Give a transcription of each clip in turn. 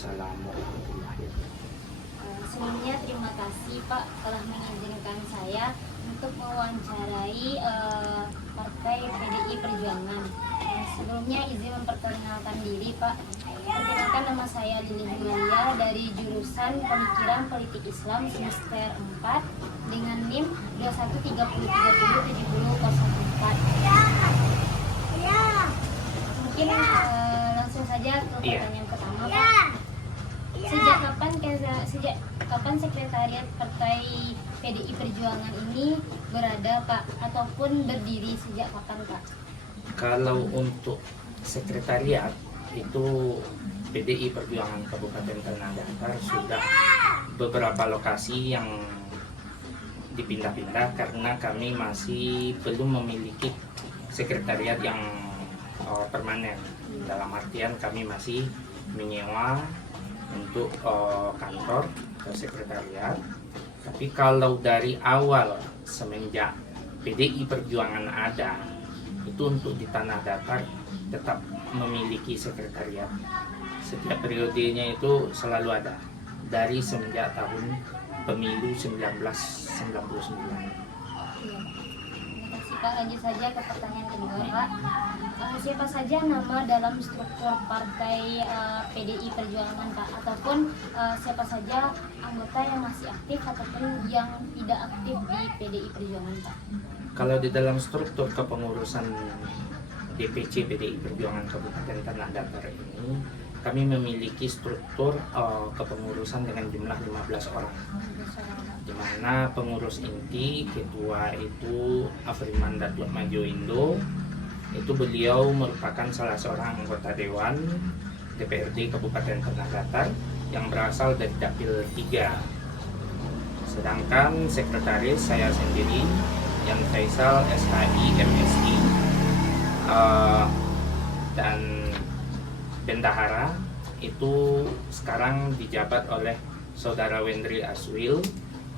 Waalaikumsalam warahmatullahi wabarakatuh. Sebelumnya terima kasih Pak telah mengizinkan saya untuk mewawancarai Partai PDI Perjuangan. Sebelumnya izin memperkenalkan diri Pak. Perkenalkan, nama saya Lili Humalia dari jurusan Pemikiran Politik Islam semester 4 dengan NIM 2130307004. Mungkin langsung saja ke pertanyaan pertama Pak. Sejak kapan sekretariat Partai PDI Perjuangan ini berada Pak, ataupun berdiri sejak kapan Pak? Kalau untuk sekretariat itu PDI Perjuangan Kabupaten Tanah Datar sudah beberapa lokasi yang dipindah-pindah karena kami masih belum memiliki sekretariat yang permanen. Dalam artian kami masih menyewa untuk kantor atau sekretariat. Tapi kalau dari awal semenjak PDI Perjuangan ada, itu untuk di Tanah Datar tetap memiliki sekretariat. Setiap periodenya itu selalu ada dari semenjak tahun pemilu 1999. Terima kasih Pak. Lanjut saja ke pertanyaan kedua Pak. Siapa saja nama dalam struktur Partai PDI Perjuangan Pak, ataupun siapa saja anggota yang masih aktif ataupun yang tidak aktif di PDI Perjuangan Pak? Kalau di dalam struktur kepengurusan DPC PDI Perjuangan Kabupaten Tanah Datar ini, kami memiliki struktur kepengurusan dengan jumlah 15 orang. Di mana pengurus inti, ketua itu Afriman Datuk Majo Indo, itu beliau merupakan salah seorang anggota Dewan DPRD Kabupaten Tanah Datar yang berasal dari Dapil 3. Sedangkan sekretaris saya sendiri, Yan Faisal SHI MSI, dan bendahara itu sekarang dijabat oleh Saudara Wendri Aswil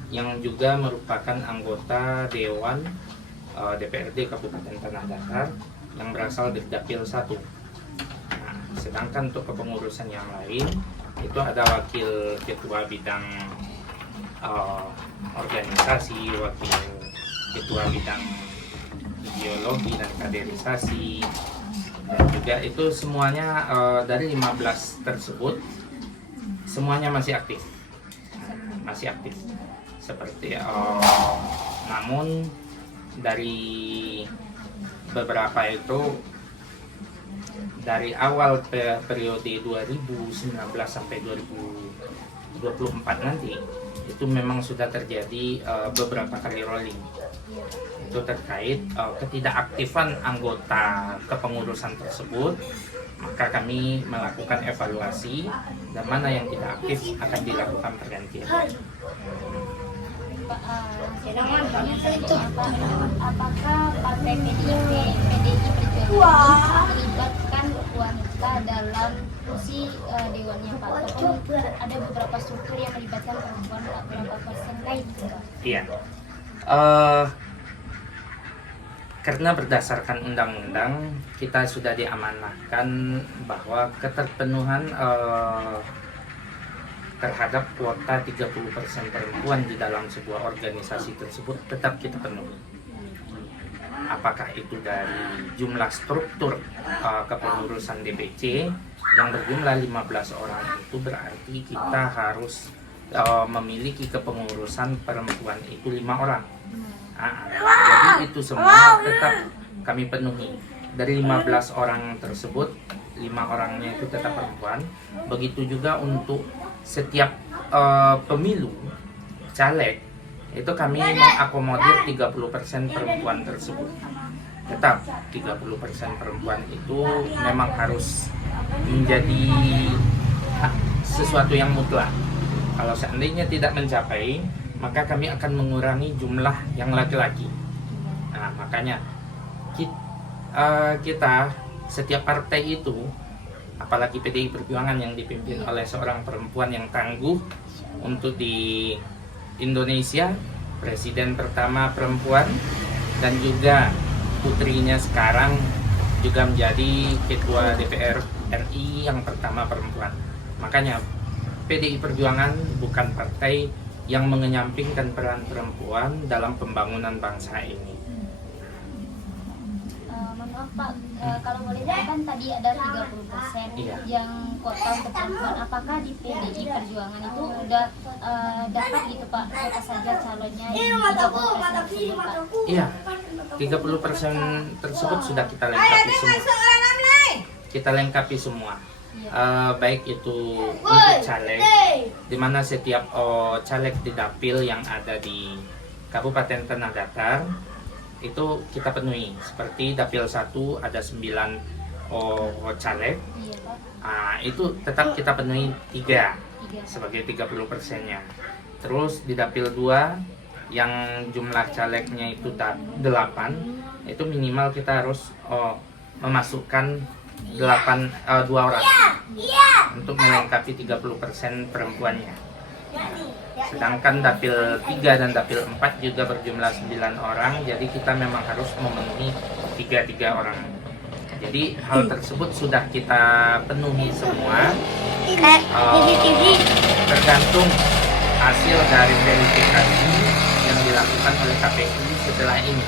yang juga merupakan anggota Dewan DPRD Kabupaten Tanah Datar yang berasal dari Dapil 1. Nah, sedangkan untuk kepengurusan yang lain itu ada wakil ketua bidang organisasi, wakil ketua bidang ideologi dan kaderisasi, dan juga itu semuanya dari 15 tersebut semuanya masih aktif, seperti namun dari beberapa itu dari awal periode 2019 sampai 2024 nanti itu memang sudah terjadi beberapa kali rolling. Itu terkait ketidakaktifan anggota kepengurusan tersebut, maka kami melakukan evaluasi dan mana yang tidak aktif akan dilakukan pergantian. Apakah Partai PDI Perjuangan melibatkan wanita dalam fungsi dewannya Pak? Ataupun ada beberapa struktur yang melibatkan perempuan Pak, berapa persen lain? Iya. Karena berdasarkan undang-undang kita sudah diamanahkan bahwa keterpenuhan terhadap kuota 30% perempuan di dalam sebuah organisasi tersebut tetap kita penuhi. Apakah itu dari jumlah struktur kepengurusan DPC yang berjumlah 15 orang, itu berarti kita harus memiliki kepengurusan perempuan itu 5 orang. Jadi itu semua tetap kami penuhi. Dari 15 orang tersebut, 5 orangnya itu tetap perempuan. Begitu juga untuk setiap pemilu caleg itu kami mengakomodir 30% perempuan tersebut. Tetap 30% perempuan itu memang harus menjadi sesuatu yang mutlak. Kalau seandainya tidak mencapai, maka kami akan mengurangi jumlah yang laki-laki. Nah, makanya kita setiap partai itu, apalagi PDI Perjuangan yang dipimpin oleh seorang perempuan yang tangguh untuk di Indonesia, presiden pertama perempuan, dan juga putrinya sekarang juga menjadi ketua DPR RI yang pertama perempuan. Makanya PDI Perjuangan bukan partai yang mengenyampingkan peran perempuan dalam pembangunan bangsa ini. Mohon maaf Pak, kalau boleh tahu kan tadi ada 30% Iya. yang kuota untuk perempuan. Apakah di PDI Perjuangan itu udah dapat gitu Pak, siapa saja calonnya yang 30% tersebut Pak? Iya, 30% tersebut sudah kita lengkapi semua. Kita lengkapi semua. Baik itu untuk caleg, di mana setiap caleg di dapil yang ada di Kabupaten Tanah Datar itu kita penuhi. Seperti dapil 1 ada 9 caleg, Iya Pak. itu tetap kita penuhi 3 Tiga. sebagai 30%-nya. Terus di dapil 2 yang jumlah calegnya itu 8, itu minimal kita harus memasukkan 2 orang untuk melengkapi 30% perempuannya. Sedangkan dapil 3 dan dapil 4 juga berjumlah 9 orang, jadi kita memang harus memenuhi 3 orang. Jadi hal tersebut sudah kita penuhi semua. Tergantung hasil dari verifikasi yang dilakukan oleh KPU setelah ini.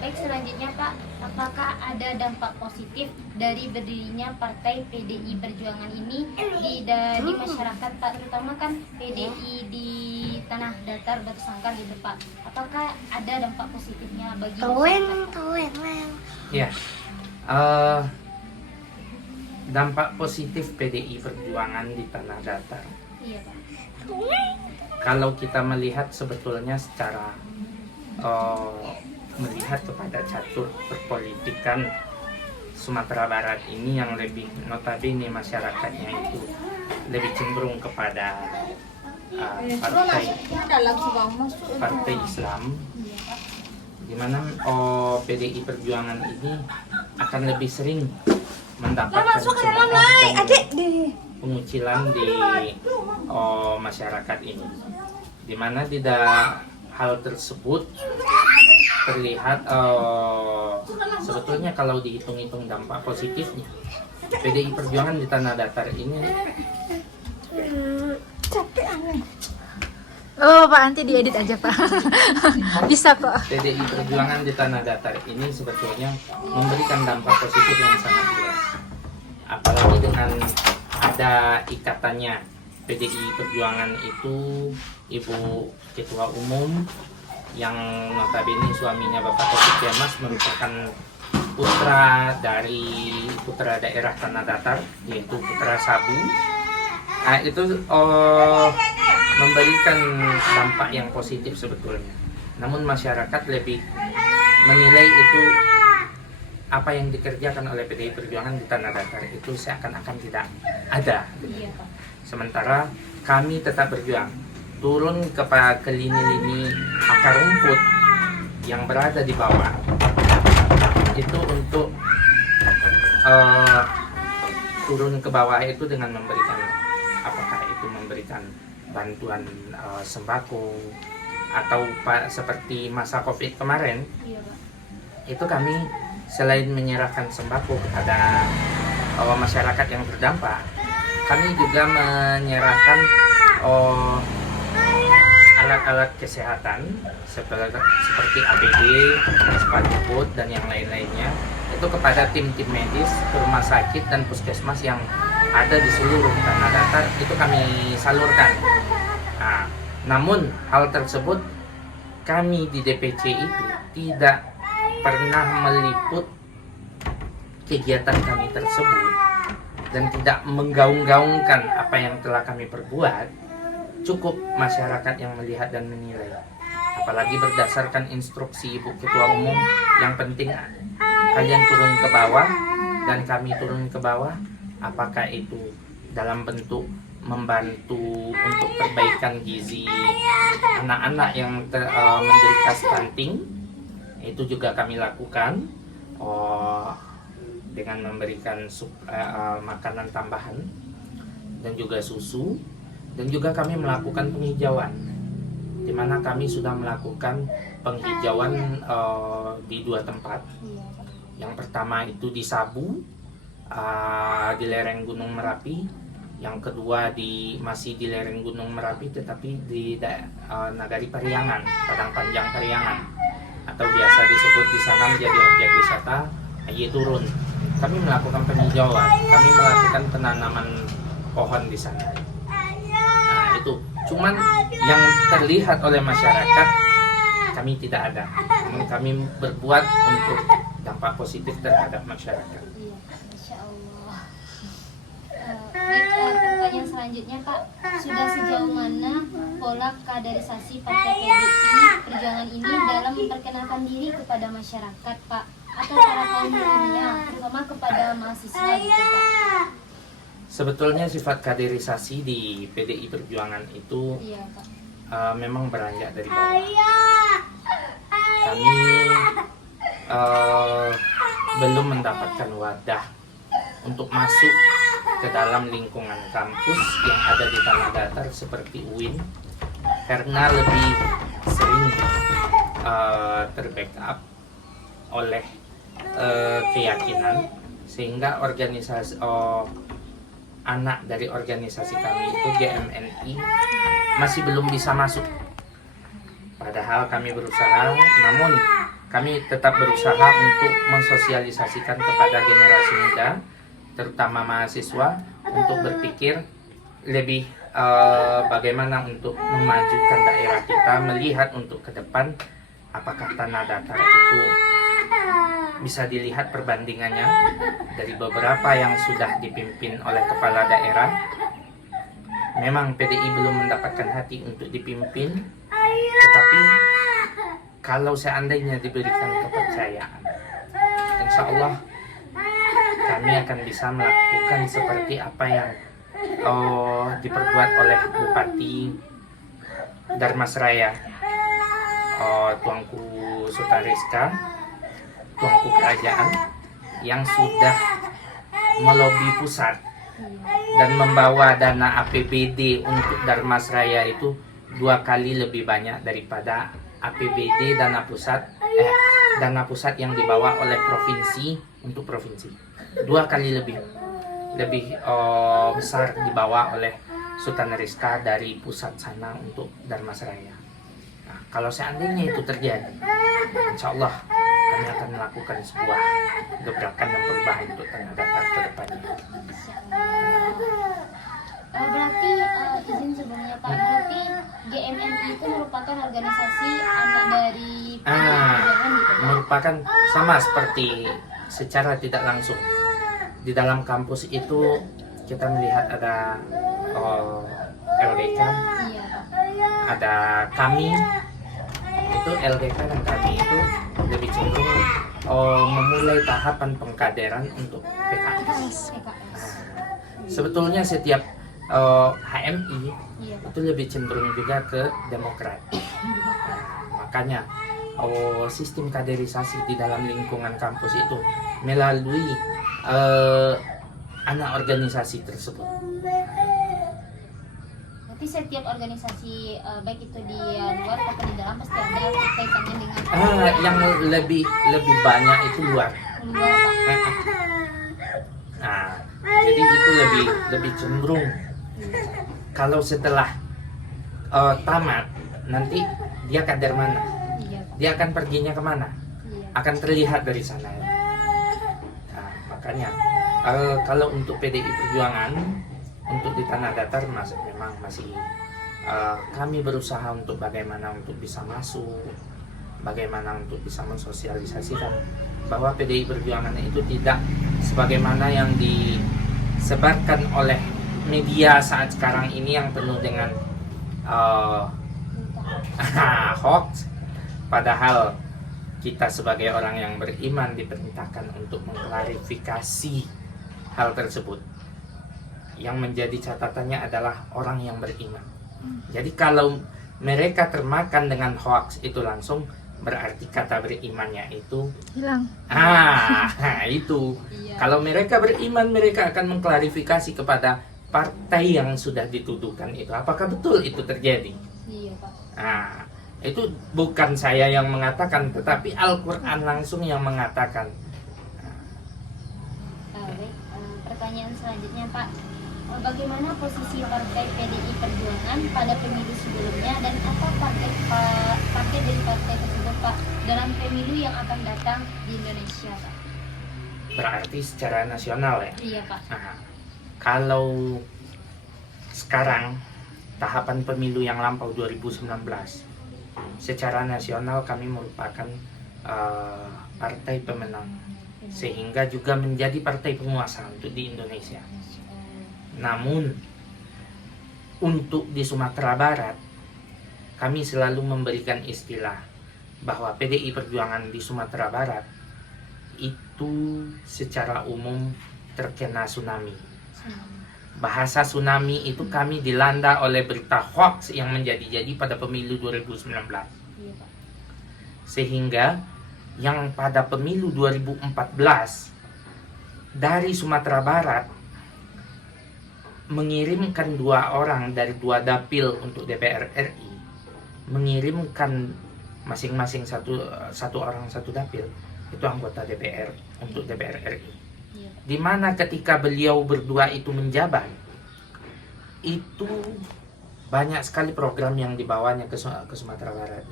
Baik, selanjutnya Pak, apakah ada dampak positif dari berdirinya Partai PDI Perjuangan ini di masyarakat Pak, terutama kan PDI di Tanah Datar Batu Sangkar gitu Pak? Apakah ada dampak positifnya bagi masyarakat? Ya, dampak positif PDI Perjuangan di Tanah Datar. Iya Pak. Kalau kita melihat sebetulnya secara melihat kepada catur perpolitikan Sumatera Barat ini yang lebih notabene masyarakatnya itu lebih cenderung kepada partai Islam, Iya Pak. di mana PDI Perjuangan ini akan lebih sering mendapatkan sumbangan dan pengucilan di masyarakat ini, di mana tidak hal tersebut terlihat sebetulnya kalau dihitung-hitung dampak positifnya PDI Perjuangan di Tanah Datar ini Oh Pak, nanti diedit aja Pak. Bisa kok. PDI Perjuangan di Tanah Datar ini sebetulnya memberikan dampak positif yang sangat luas, apalagi dengan ada ikatannya PDI Perjuangan itu Ibu Ketua Umum yang notabene suaminya Bapak Taufik Kemas merupakan putra daerah Tanah Datar, yaitu putra Sabu. Nah, itu memberikan dampak yang positif sebetulnya. Namun masyarakat lebih menilai itu apa yang dikerjakan oleh PDI Perjuangan di Tanah Datar itu seakan-akan tidak ada. Iya Pak. Sementara kami tetap berjuang turun ke lini-lini akar rumput yang berada di bawah itu untuk turun ke bawah itu dengan memberikan, apakah itu memberikan bantuan sembako atau seperti masa COVID kemarin, Iya Pak. itu kami selain menyerahkan sembako kepada masyarakat yang terdampak, kami juga menyerahkan alat-alat kesehatan seperti APD, sepatu boot dan yang lain-lainnya itu kepada tim-tim medis, rumah sakit dan puskesmas yang ada di seluruh Tanah Datar, itu kami salurkan. Nah, namun hal tersebut kami di DPC itu tidak pernah meliput kegiatan kami tersebut dan tidak menggaung-gaungkan apa yang telah kami perbuat. Cukup masyarakat yang melihat dan menilai. Apalagi berdasarkan instruksi Ibu Ketua Umum, yang penting kalian turun ke bawah dan kami turun ke bawah. Apakah itu dalam bentuk membantu untuk perbaikan gizi anak-anak yang menderita stunting, itu juga kami lakukan dengan memberikan makanan tambahan dan juga susu. Dan juga kami melakukan penghijauan, di mana kami sudah melakukan penghijauan di 2 tempat. Iya Pak. Yang pertama itu di Sabu, di lereng Gunung Merapi, yang kedua masih di lereng Gunung Merapi tetapi di Nagari Pariangan, Padang Panjang Pariangan, atau biasa disebut di sana menjadi objek wisata Aye Turun. Kami melakukan penghijauan, kami melakukan penanaman pohon di sana. Nah, itu cuman yang terlihat oleh masyarakat kami tidak ada. Namun kami berbuat untuk dampak positif terhadap masyarakat. Iya, Masya Allah. Baik, pertanyaan selanjutnya Pak, sudah sejauh mana pola kaderisasi Partai PDI Perjuangan ini dalam memperkenalkan diri kepada masyarakat Pak, atau para kaum dunia, terutama kepada mahasiswa gitu Pak? Sebetulnya sifat kaderisasi di PDI Perjuangan itu Iya Pak. memang beranjak dari bawah. Kami belum mendapatkan wadah untuk masuk ke dalam lingkungan kampus yang ada di tanah datar seperti UIN, karena lebih sering terbackup oleh keyakinan, sehingga organisasi anak dari organisasi kami itu GMNI masih belum bisa masuk. Padahal kami berusaha, namun kami tetap berusaha untuk mensosialisasikan kepada generasi muda, terutama mahasiswa, untuk berpikir lebih bagaimana untuk memajukan daerah kita, melihat untuk ke depan apakah tanah datar itu bisa dilihat perbandingannya dari beberapa yang sudah dipimpin oleh kepala daerah. Memang PDI belum mendapatkan hati untuk dipimpin, tetapi kalau seandainya diberikan kepercayaan, insya Allah kami akan bisa melakukan seperti apa yang diperbuat oleh Bupati Darmasraya, Tuanku Sutariska, Tuanku Kerajaan, yang sudah melobi pusat dan membawa dana APBD untuk Darmasraya itu 2 kali lebih banyak daripada APBD dana pusat yang dibawa oleh provinsi untuk provinsi. 2 kali lebih besar dibawa oleh Sultan Rizka dari pusat sana untuk Darmasraya. Nah, kalau seandainya itu terjadi, insya Allah kami akan melakukan sebuah gebrakan dan perubahan untuk tanah datar ke depannya. Berarti izin sebelumnya Pak, berarti GMNI itu merupakan organisasi anak dari perjuangan gitu Pak? Merupakan sama seperti secara tidak langsung. Di dalam kampus itu kita melihat ada LDK, Iya Pak. ada kami, itu LDK dan kami itu lebih cenderung memulai tahapan pengkaderan untuk PKS. Sebetulnya setiap HMI Iya Pak. itu lebih cenderung juga ke Demokrat. Makanya sistem kaderisasi di dalam lingkungan kampus itu melalui anak organisasi tersebut. Berarti setiap organisasi baik itu di luar maupun di dalam pasti ada kaitannya dengan Yang lebih banyak itu luar. luar Pak. Nah, jadi itu lebih cenderung kalau setelah tamat nanti dia kader mana, Iya Pak. dia akan perginya kemana, Iya. akan terlihat dari sana. Nah, makanya kalau untuk PDI Perjuangan untuk di tanah datar memang masih kami berusaha untuk bagaimana untuk bisa masuk, bagaimana untuk bisa mensosialisasikan bahwa PDI Perjuangan itu tidak sebagaimana yang disebarkan oleh media saat sekarang ini yang penuh dengan hoax. Padahal kita sebagai orang yang beriman diperintahkan untuk mengklarifikasi hal tersebut. Yang menjadi catatannya adalah orang yang beriman. Jadi kalau mereka termakan dengan hoax itu langsung, berarti kata berimannya itu Hilang. itu. Iya. Kalau mereka beriman, mereka akan mengklarifikasi kepada partai yang sudah dituduhkan itu, apakah betul itu terjadi. Iya Pak. Nah, itu bukan saya yang mengatakan, tetapi Al-Quran langsung yang mengatakan. Baik, pertanyaan selanjutnya Pak, bagaimana posisi Partai PDI Perjuangan pada pemilu sebelumnya dan apa target dari partai tersebut Pak dalam pemilu yang akan datang di Indonesia Pak? Berarti secara nasional ya. Iya Pak. Nah, kalau sekarang tahapan pemilu yang lampau 2019, secara nasional kami merupakan partai pemenang, sehingga juga menjadi partai penguasa untuk di Indonesia. Namun untuk di Sumatera Barat, kami selalu memberikan istilah bahwa PDI Perjuangan di Sumatera Barat itu secara umum terkena tsunami. Bahasa tsunami itu kami dilanda oleh berita hoax yang menjadi-jadi pada pemilu 2019. Iya Pak. Sehingga yang pada pemilu 2014 dari Sumatera Barat mengirimkan 2 orang dari 2 dapil untuk DPR RI, mengirimkan masing-masing satu orang satu dapil, itu anggota DPR untuk DPR RI. Iya Pak. Di mana ketika beliau berdua itu menjabat, itu banyak sekali program yang dibawanya ke Sumatera Barat.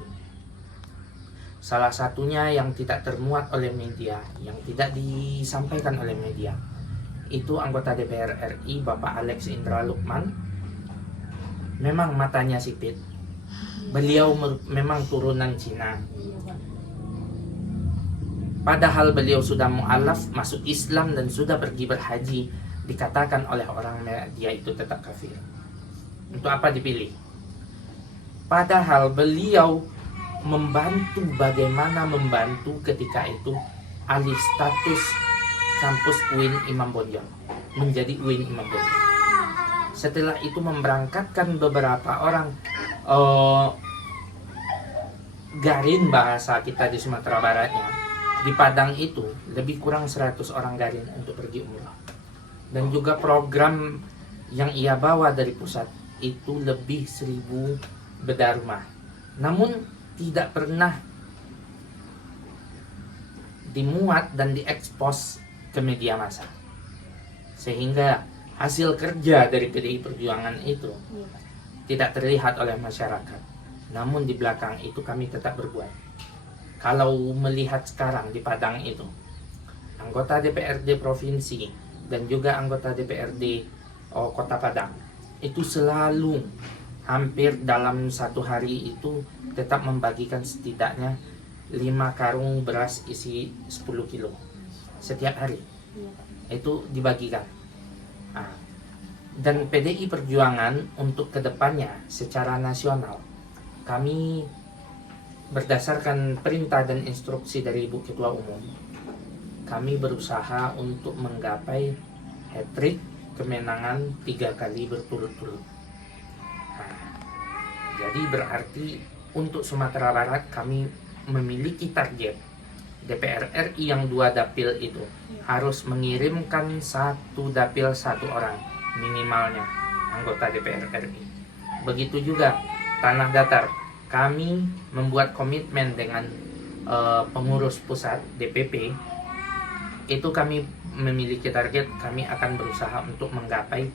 Salah satunya yang tidak termuat oleh media, yang tidak disampaikan oleh media, itu anggota DPR RI Bapak Alex Indra Lukman. Memang matanya sipit, beliau memang turunan Cina. Iya Pak. Padahal beliau sudah mu'alaf, masuk Islam dan sudah pergi berhaji, dikatakan oleh orang media itu tetap kafir. Untuk apa dipilih? Padahal beliau membantu, bagaimana membantu ketika itu alih status kampus UIN Imam Bonjol menjadi UIN Imam Bonjol. Setelah itu memberangkatkan beberapa orang garin bahasa kita di Sumatera Baratnya. Di Padang itu lebih kurang 100 orang garin untuk pergi umrah. Dan juga program yang ia bawa dari pusat itu lebih 1000 bedah rumah. Namun tidak pernah dimuat dan diekspos ke media massa. Sehingga hasil kerja dari PDI Perjuangan itu Iya Pak. tidak terlihat oleh masyarakat. Namun di belakang itu kami tetap berbuat. Kalau melihat sekarang di Padang itu, anggota DPRD Provinsi dan juga anggota DPRD Kota Padang itu selalu hampir dalam satu hari itu tetap membagikan setidaknya 5 karung beras isi 10 kilo setiap hari. Iya Pak. Itu dibagikan. Nah, dan PDI Perjuangan untuk kedepannya secara nasional, kami berdasarkan perintah dan instruksi dari Ibu Ketua Umum, kami berusaha untuk menggapai hat-trick kemenangan 3 kali berturut-turut. Nah, jadi berarti untuk Sumatera Barat kami memiliki target DPR RI yang 2 dapil itu harus mengirimkan 1 dapil 1 orang minimalnya anggota DPR RI. Begitu juga tanah datar. Kami membuat komitmen dengan pengurus pusat DPP. Itu kami memiliki target, kami akan berusaha untuk menggapai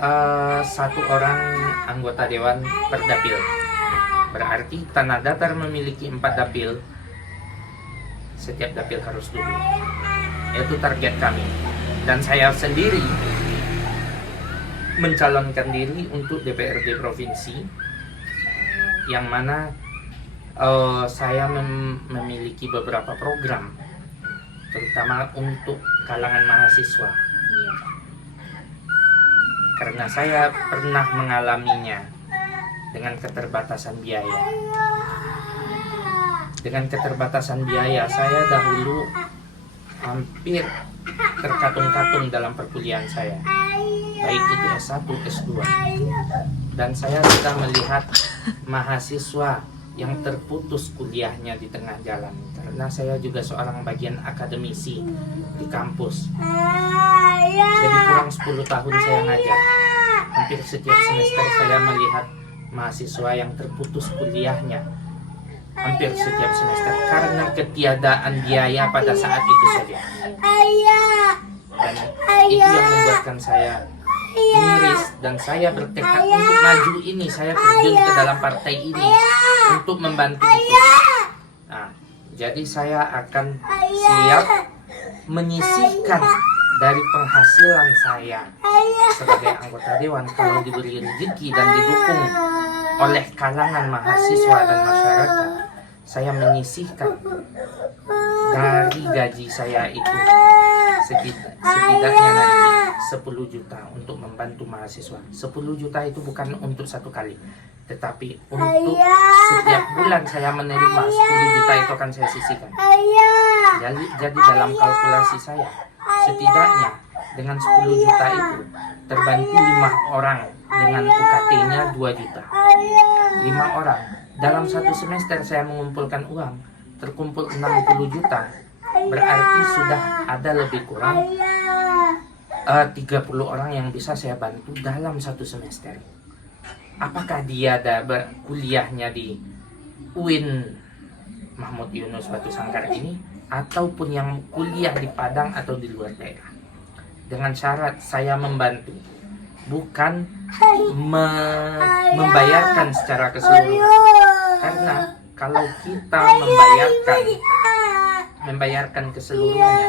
1 orang anggota dewan per dapil. Berarti tanah datar memiliki 4 dapil, setiap dapil harus 2. Itu target kami. Dan saya sendiri mencalonkan diri untuk DPRD Provinsi, yang mana saya memiliki beberapa program, terutama untuk kalangan mahasiswa. Iya Pak. Karena saya pernah mengalaminya dengan keterbatasan biaya. Dengan keterbatasan biaya, saya dahulu hampir terkatung-katung dalam perkuliahan saya, baik itu S1, S2. Dan saya sudah melihat mahasiswa yang terputus kuliahnya di tengah jalan, karena saya juga seorang bagian akademisi di kampus. Lebih kurang 10 tahun saya ngajar. Hampir setiap semester saya melihat mahasiswa yang terputus kuliahnya, hampir setiap semester, karena ketiadaan biaya pada saat itu saja. Dan itu yang membuatkan saya miris, dan saya bertekad untuk maju ini, saya terjun ke dalam partai ini untuk membantu itu. Nah, jadi saya akan siap menyisihkan dari penghasilan saya sebagai anggota dewan, kalau diberi rezeki dan didukung oleh kalangan mahasiswa dan masyarakat, saya menyisihkan dari gaji saya itu setidaknya nanti 10 juta untuk membantu mahasiswa. 10 juta itu bukan untuk satu kali, tetapi untuk setiap bulan saya menerima 10 juta itu akan saya sisihkan. Jadi dalam kalkulasi saya, setidaknya dengan 10 juta itu terbantu 5 orang dengan UKT-nya 2 juta. 5 orang. Dalam satu semester saya mengumpulkan uang, terkumpul 60 juta. Berarti sudah ada lebih kurang 30 orang yang bisa saya bantu dalam satu semester. Apakah dia ada kuliahnya di UIN Mahmud Yunus Batu Sangkar ini, ataupun yang kuliah di Padang atau di luar daerah. Dengan syarat saya membantu, bukan membayarkan secara keseluruhan. Karena kalau kita membayarkan keseluruhannya,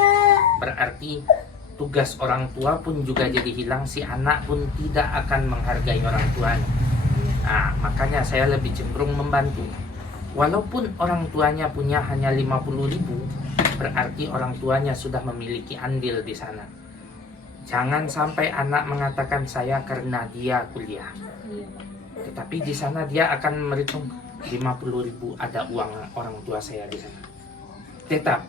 berarti tugas orang tua pun juga jadi hilang, si anak pun tidak akan menghargai orang tuanya. Nah, makanya saya lebih cenderung membantu. Walaupun orang tuanya punya hanya 50.000, berarti orang tuanya sudah memiliki andil di sana. Jangan sampai anak mengatakan saya karena dia kuliah. Tetapi di sana dia akan menghitung 50.000 ada uang orang tua saya di sana. Tetap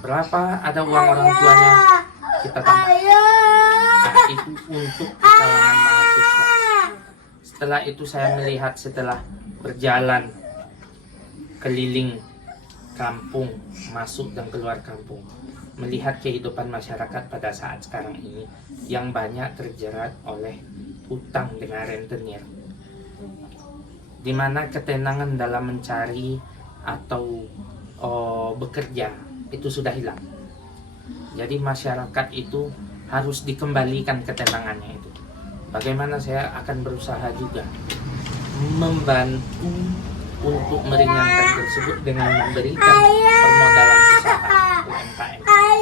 berapa ada uang orang tuanya kita tambah. Nah, itu untuk kalangan mahasiswa. Setelah itu saya melihat, setelah berjalan keliling kampung, masuk dan keluar kampung, melihat kehidupan masyarakat pada saat sekarang ini yang banyak terjerat oleh hutang dengan rentenir, di mana ketenangan dalam mencari atau bekerja itu sudah hilang. Jadi masyarakat itu harus dikembalikan ketenangannya itu. Bagaimana saya akan berusaha juga membantu untuk meringankan tersebut dengan memberikan permodalan usaha UMKM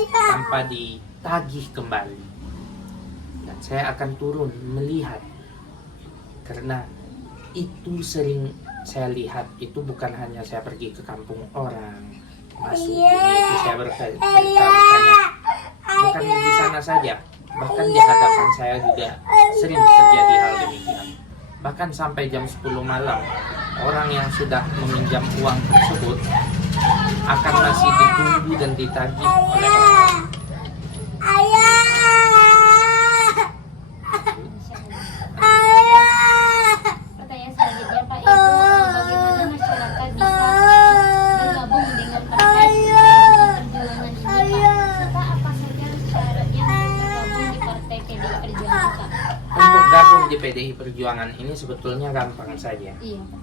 tanpa ditagih kembali. Dan saya akan turun melihat, karena itu sering saya lihat, itu bukan hanya saya pergi ke kampung orang, masuk ini itu saya bercerita, bukan di sana saja, bahkan di hadapan saya juga sering terjadi hal demikian. Bahkan sampai jam 10 malam, orang yang sudah meminjam uang tersebut akan masih ditunggu dan ditagih oleh orang. Pertanyaan selanjutnya Pak, itu bagaimana masyarakat bisa bergabung dengan partai perjuangan ini Pak? Serta apa saja syaratnya untuk bergabung di partai PDI Perjuangan Pak? Untuk gabung di PDI Perjuangan ini sebetulnya gampang saja. Iya Pak.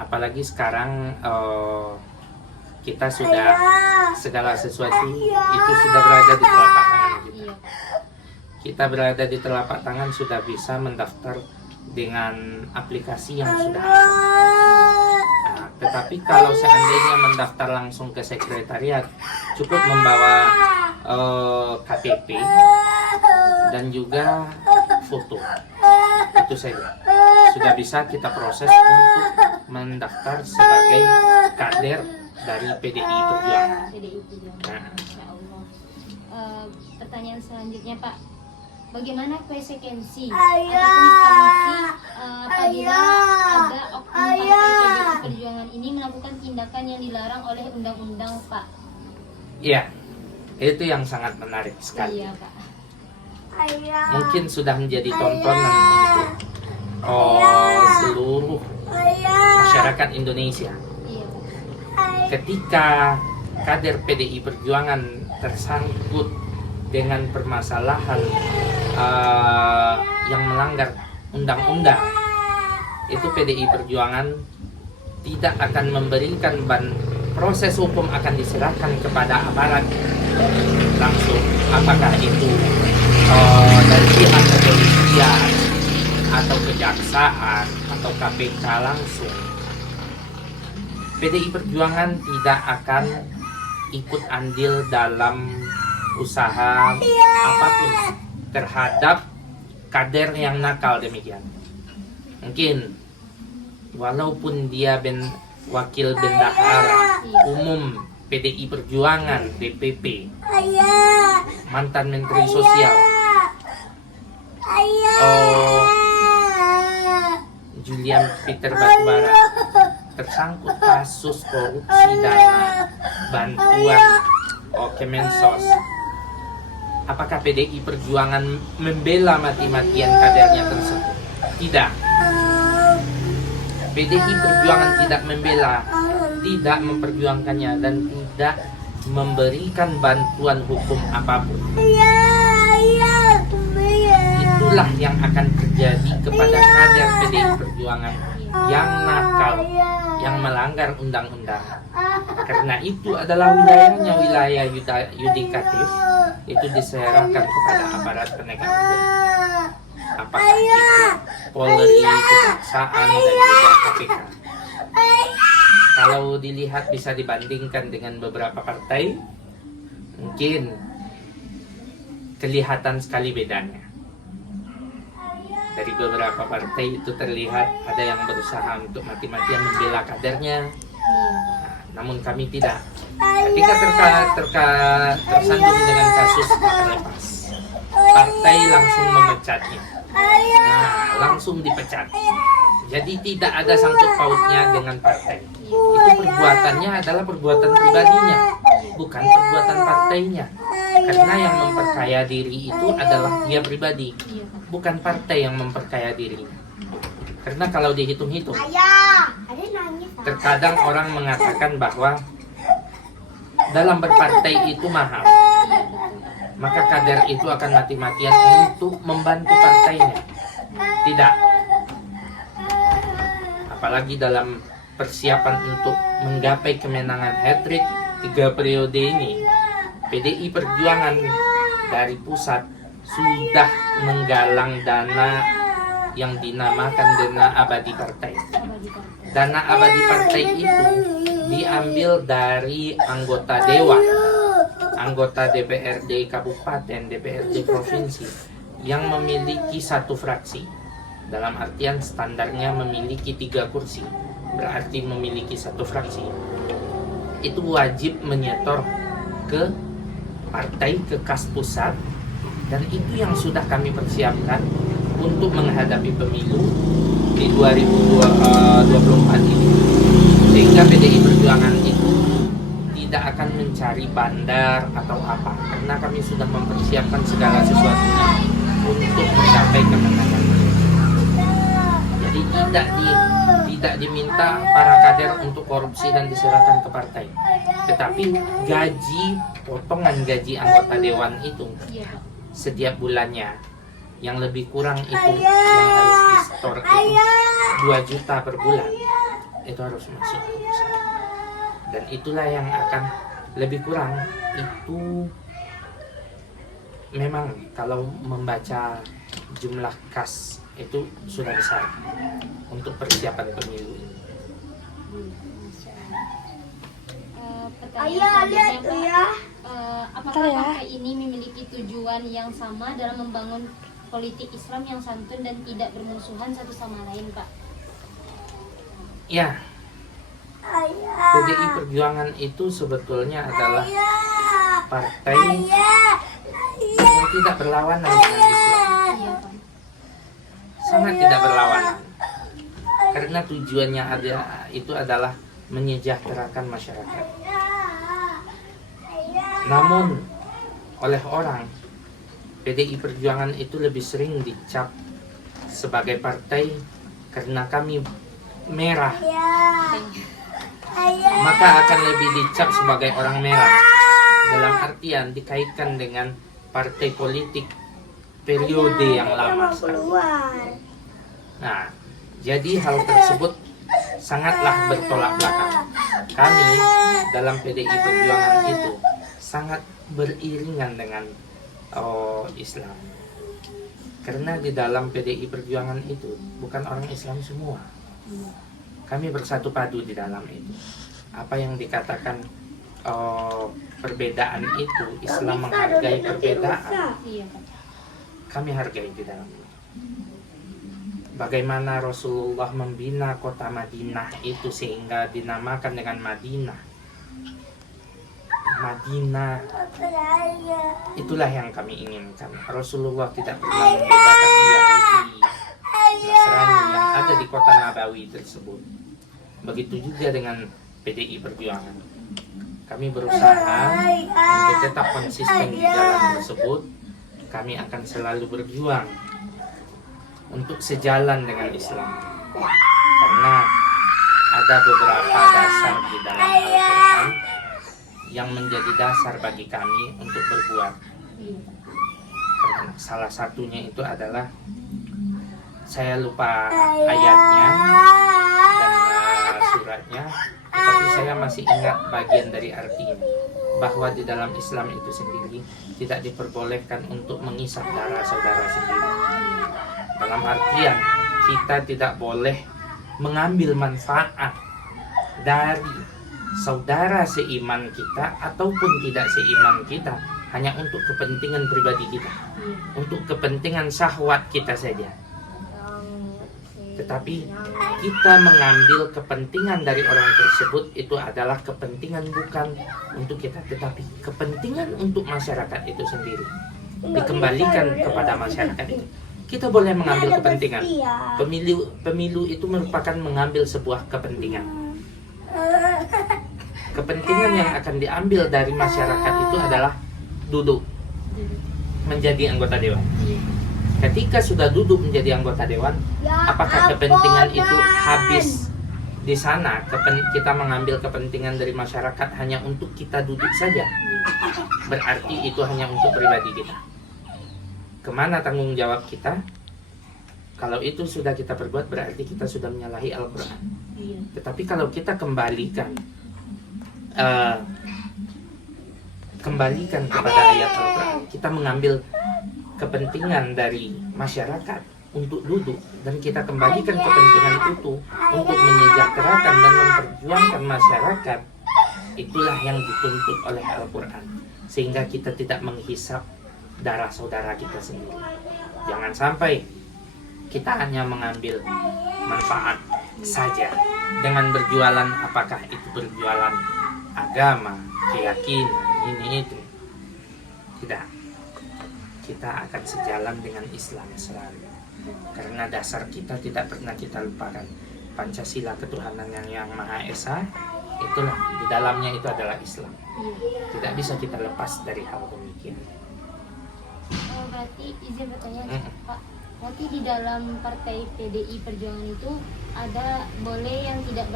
Apalagi sekarang kita sudah segala sesuatu itu sudah berada di telapak tangan kita. Iya. Kita berada di telapak tangan, sudah bisa mendaftar dengan aplikasi yang sudah ada. Nah, tetapi kalau seandainya mendaftar langsung ke sekretariat, cukup membawa KTP dan juga foto. Itu saja. Sudah bisa kita proses untuk mendaftar sebagai kader dari PDI Perjuangan. PDI Perjuangan. Nah. Insya Allah. Pertanyaan selanjutnya Pak, bagaimana konsekuensi ataupun sanksi apabila ada oknum partai PDI Perjuangan ini melakukan tindakan yang dilarang oleh undang-undang Pak? Iya, itu yang sangat menarik sekali. Iya Pak. Mungkin sudah menjadi tontonan untuk seluruh masyarakat Indonesia. Iya Pak. Ketika kader PDI Perjuangan tersangkut dengan permasalahan yang melanggar undang-undang, itu PDI Perjuangan tidak akan memberikan proses hukum, akan diserahkan kepada aparat langsung apakah itu dari pihak kepolisian atau kejaksaan atau KPK langsung, PDI Perjuangan tidak akan ikut andil dalam usaha apapun terhadap kader yang nakal demikian. Mungkin walaupun dia wakil bendahara umum PDI Perjuangan DPP, mantan Menteri Sosial, Julian Peter Batubara, tersangkut kasus korupsi dana bantuan Kemensos, apakah PDI Perjuangan membela mati-matian kadernya tersebut? Tidak. PDI Perjuangan tidak membela, tidak memperjuangkannya, dan tidak memberikan bantuan hukum apapun. Itulah yang akan terjadi kepada kader PDI Perjuangan yang nakal, yang melanggar undang-undang. Karena itu adalah wilayahnya, wilayah yudikatif, itu diserahkan kepada aparat penegak hukum. Apakah itu Polri, Kejaksaan, dan juga KPK. Kalau dilihat bisa dibandingkan dengan beberapa partai, mungkin kelihatan sekali bedanya. Dari beberapa partai itu terlihat ada yang berusaha untuk mati-matian membela kadernya. Namun kami tidak. Ketika tersandung dengan kasus makan lepas, partai langsung memecatnya. Langsung dipecat. Jadi tidak ada sangkut pautnya dengan partai. Itu perbuatannya adalah perbuatan pribadinya, bukan perbuatan partainya. Karena yang memperkaya diri itu adalah dia pribadi, bukan partai yang memperkaya dirinya. Karena kalau dihitung-hitung, terkadang orang mengatakan bahwa dalam berpartai itu mahal, maka kader itu akan mati-matian untuk membantu partainya. Tidak. Apalagi dalam persiapan untuk menggapai kemenangan hat-trick 3 periode ini, PDI Perjuangan dari pusat sudah menggalang dana yang dinamakan dana abadi partai. Dana abadi partai itu diambil dari anggota dewan, anggota DPRD kabupaten, DPRD provinsi yang memiliki satu fraksi. Dalam artian standarnya memiliki 3 kursi, berarti memiliki satu fraksi. Itu wajib menyetor ke partai, ke kas pusat, dan itu yang sudah kami persiapkan untuk menghadapi pemilu di 2024 ini. Sehingga PDI Perjuangan itu tidak akan mencari bandar atau apa, karena kami sudah mempersiapkan segala sesuatunya untuk mencapai kemenangan. Jadi tidak diminta para kader untuk korupsi dan diserahkan ke partai, tetapi potongan gaji anggota dewan itu setiap bulannya yang lebih kurang itu yang harus di-store itu 2 juta per bulan, itu harus masuk ke pusat. Dan itulah yang akan lebih kurang itu, memang kalau membaca jumlah kas itu sudah besar untuk persiapan pemilu ini. Pertanyaan selanjutnya, Pak, apakah partai ini memiliki tujuan yang sama dalam membangun politik Islam yang santun dan tidak bermusuhan satu sama lain, Pak? Ya, PDI Perjuangan itu sebetulnya adalah partai yang tidak berlawanan dengan Islam. Iya, Pak. Sangat tidak berlawanan. Karena tujuannya itu adalah menyejahterakan masyarakat. Namun oleh orang, PDI Perjuangan itu lebih sering dicap sebagai partai karena kami merah, maka akan lebih dicap sebagai orang merah, dalam artian dikaitkan dengan partai politik periode yang lama sekali. Nah, jadi hal tersebut sangatlah bertolak belakang. Kami dalam PDI Perjuangan itu sangat beriringan dengan Islam. Karena di dalam PDI Perjuangan itu bukan orang Islam semua. Kami bersatu padu di dalam itu. Apa yang dikatakan perbedaan itu, Islam menghargai perbedaan. Iya Pak. Kami hargai di dalam itu. Bagaimana Rasulullah membina kota Madinah itu sehingga dinamakan dengan Madinah. Madinah, itulah yang kami inginkan. Rasulullah tidak pernah membedakan Yahudi, Nasrani yang ada di kota Nabawi tersebut. Begitu juga dengan PDI Perjuangan. Kami berusaha untuk tetap konsisten di jalan tersebut. Kami akan selalu berjuang untuk sejalan dengan Islam. Karena ada beberapa dasar di dalam Al-Quran yang menjadi dasar bagi kami untuk berbuat. Karena salah satunya itu adalah, saya lupa ayatnya dan suratnya, tetapi saya masih ingat bagian dari artinya, bahwa di dalam Islam itu sendiri tidak diperbolehkan untuk mengisap darah saudara sendiri. Dalam artian kita tidak boleh mengambil manfaat dari saudara seiman kita ataupun tidak seiman kita hanya untuk kepentingan pribadi kita, untuk kepentingan syahwat kita saja. Tetapi kita mengambil kepentingan dari orang tersebut itu adalah kepentingan bukan untuk kita, tetapi kepentingan untuk masyarakat itu sendiri. Dikembalikan kepada masyarakat itu. Kita boleh mengambil kepentingan. Pemilu itu merupakan mengambil sebuah kepentingan. Kepentingan yang akan diambil dari masyarakat itu adalah duduk menjadi anggota dewan. Ketika sudah duduk menjadi anggota dewan, apakah kepentingan itu habis di sana? Kita mengambil kepentingan dari masyarakat hanya untuk kita duduk saja. Berarti itu hanya untuk pribadi kita. Kemana tanggung jawab kita? Kalau itu sudah kita perbuat, berarti kita sudah menyalahi Al-Quran. Tetapi kalau kita kembalikan kepada ayat Al-Quran, kita mengambil kepentingan dari masyarakat untuk duduk, dan kita kembalikan kepentingan itu untuk menyejahterakan dan memperjuangkan masyarakat, itulah yang dituntut oleh Al-Quran, sehingga kita tidak menghisap darah saudara kita sendiri. Jangan sampai kita hanya mengambil manfaat saja dengan berjualan, apakah itu berjualan agama, keyakinan, ini itu. Tidak. Kita akan sejalan dengan Islam selalu. Karena dasar kita tidak pernah kita lupakan. Pancasila, ketuhanan yang Maha Esa, itulah di dalamnya itu adalah Islam. Tidak bisa kita lepas dari hal demikian. Berarti izin bertanya Pak, berarti di dalam partai PDI Perjuangan itu ada boleh yang tidak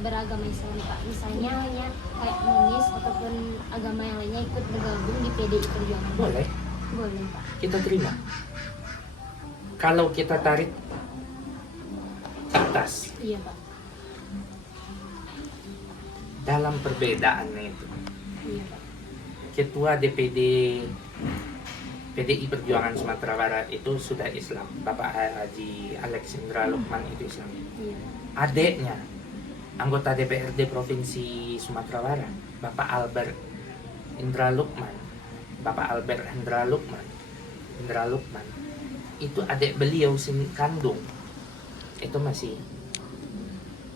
beragama Islam Pak, misalnya hanya kayak Munis ataupun agama yang lainnya ikut bergabung di PDI Perjuangan? Boleh. Boleh Pak. Kita terima. Kalau kita tarik ke atas, Iya Pak. dalam perbedaannya itu, Iya Pak. Ketua DPD PDI Perjuangan Sumatera Barat itu sudah Islam, Bapak Haji Alex Indra Lukman itu Islam. Iya. Adiknya, anggota DPRD Provinsi Sumatera Barat, Bapak Albert Indra Lukman, itu adik beliau kandung, itu masih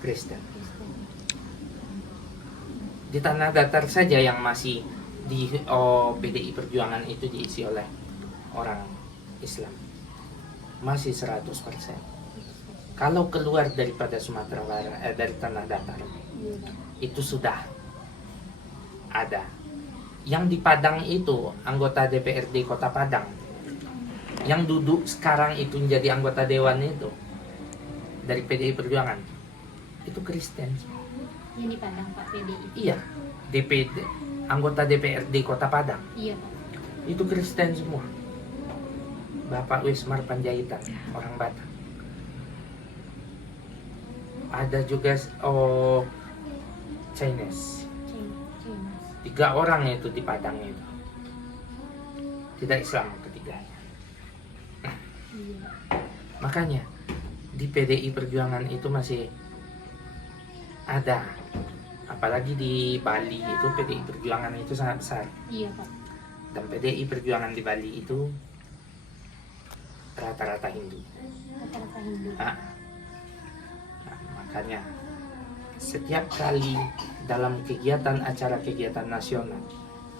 Kristen. Di tanah datar saja yang masih di PDI Perjuangan itu diisi oleh orang Islam, masih 100%. Kalau keluar daripada Sumatera Barat, dari tanah datar, itu sudah ada. Yang di Padang itu anggota DPRD Kota Padang, yang duduk sekarang itu menjadi anggota dewan itu dari PDI Perjuangan, itu Kristen. Yang di Padang Pak PDI. Iya, DPD, anggota DPRD Kota Padang. Iya Pak. Itu Kristen semua. Bapak Wismar Panjaitan, orang Batak. Ada juga Chinese. 3 orang itu di Padang itu. tidak Islam ketiganya. Iya. Makanya di PDI Perjuangan itu masih ada, apalagi di Bali itu PDI Perjuangan itu sangat besar. Iya Pak. Dan PDI Perjuangan di Bali itu rata-rata Hindu. Rata-rata Hindu. Nah, makanya setiap kali dalam acara kegiatan nasional,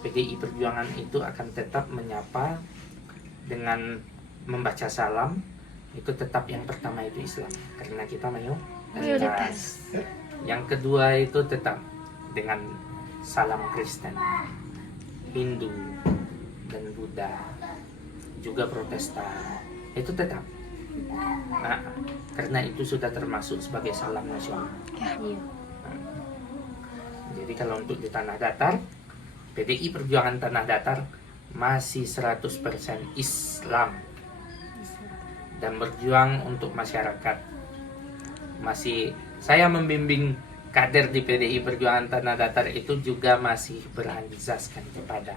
PDI Perjuangan itu akan tetap menyapa dengan membaca salam. Itu tetap yang pertama itu Islam, karena kita mayoritas. Yang kedua itu tetap dengan salam Kristen, Hindu, dan Buddha, juga Protestan. Itu tetap. Nah, karena itu sudah termasuk sebagai salam nasional. Iya. Jadi kalau untuk di tanah datar, PDI Perjuangan Tanah Datar masih 100% Islam dan berjuang untuk masyarakat. Masih saya membimbing kader di PDI Perjuangan Tanah Datar itu juga masih berasaskan kepada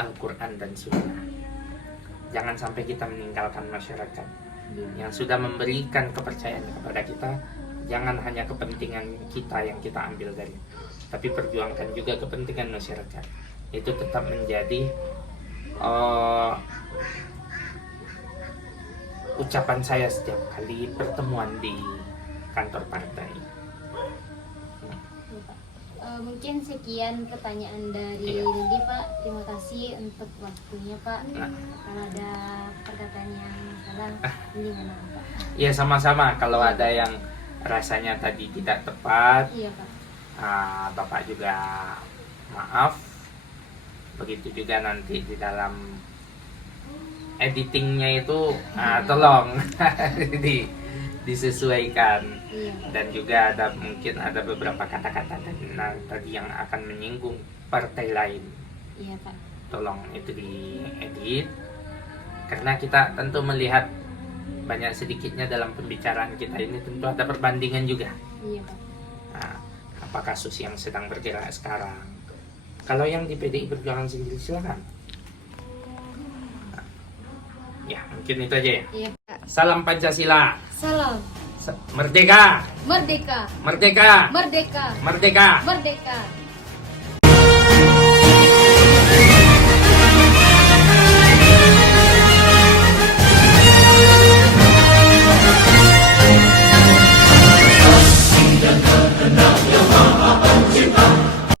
Al-Quran dan Sunnah. Jangan sampai kita meninggalkan masyarakat yang sudah memberikan kepercayaan kepada kita. Jangan hanya kepentingan kita yang kita ambil dari, tapi perjuangkan juga kepentingan masyarakat. Itu tetap menjadi ucapan saya setiap kali pertemuan di kantor partai. Iya, Pak. Mungkin sekian pertanyaan dari Iya. Didi Pak. Terima kasih untuk waktunya Pak. Nah. Kalau ada perkataan yang salah, gimana Pak? Ya sama-sama, kalau ada yang rasanya tadi tidak tepat, Iya Pak. Bapak juga maaf. Begitu juga nanti di dalam editingnya itu tolong disesuaikan. Iya Pak. Dan juga mungkin ada beberapa kata-kata tadi yang akan menyinggung partai lain. Iya Pak. Tolong itu diedit, karena kita tentu melihat banyak sedikitnya dalam pembicaraan kita ini tentu ada perbandingan juga. Iya Pak. Nah, apa kasus yang sedang bergerak sekarang? Kalau yang di PDI Perjuangan sendiri silakan. Nah, ya mungkin itu aja ya. Iya. Salam Pancasila. Salam. Merdeka. Merdeka. Merdeka. Merdeka. Merdeka. Merdeka.